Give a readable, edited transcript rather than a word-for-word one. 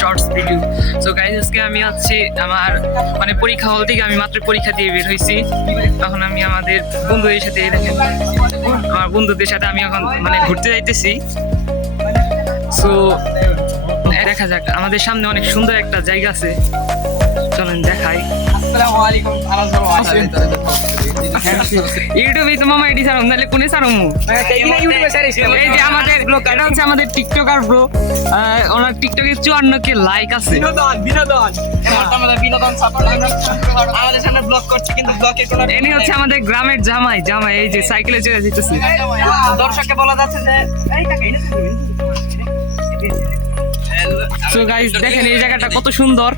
Shorts video. So guys আজকে আমি হচ্ছে আমার মানে পরীক্ষা হল থেকে আমি মাত্র পরীক্ষা দিয়ে বের হয়েছি। তখন আমি আমাদের বন্ধুদের সাথে দেখেন আমার বন্ধুদের সাথে আমি এখন মানে ঘুরতে যাইতেছি। সো দেখা যাক, আমাদের সামনে অনেক সুন্দর একটা জায়গা আছে, চলেন দেখাই। ইউটিউবে তো মামা এডি সারম নাহলে কোনে সারম। এই যে আমাদের এটা হচ্ছে আমাদের টিকটকার ব্রো, ওনার টিকটকে 54K লাইক আছে। এনি হচ্ছে আমাদের গ্রামের জামাই এই যে সাইকেলে চলে যেতেছে। দর্শককে বলা যাচ্ছে যে সো গাইস দেখেন এই জায়গাটা কত সুন্দর।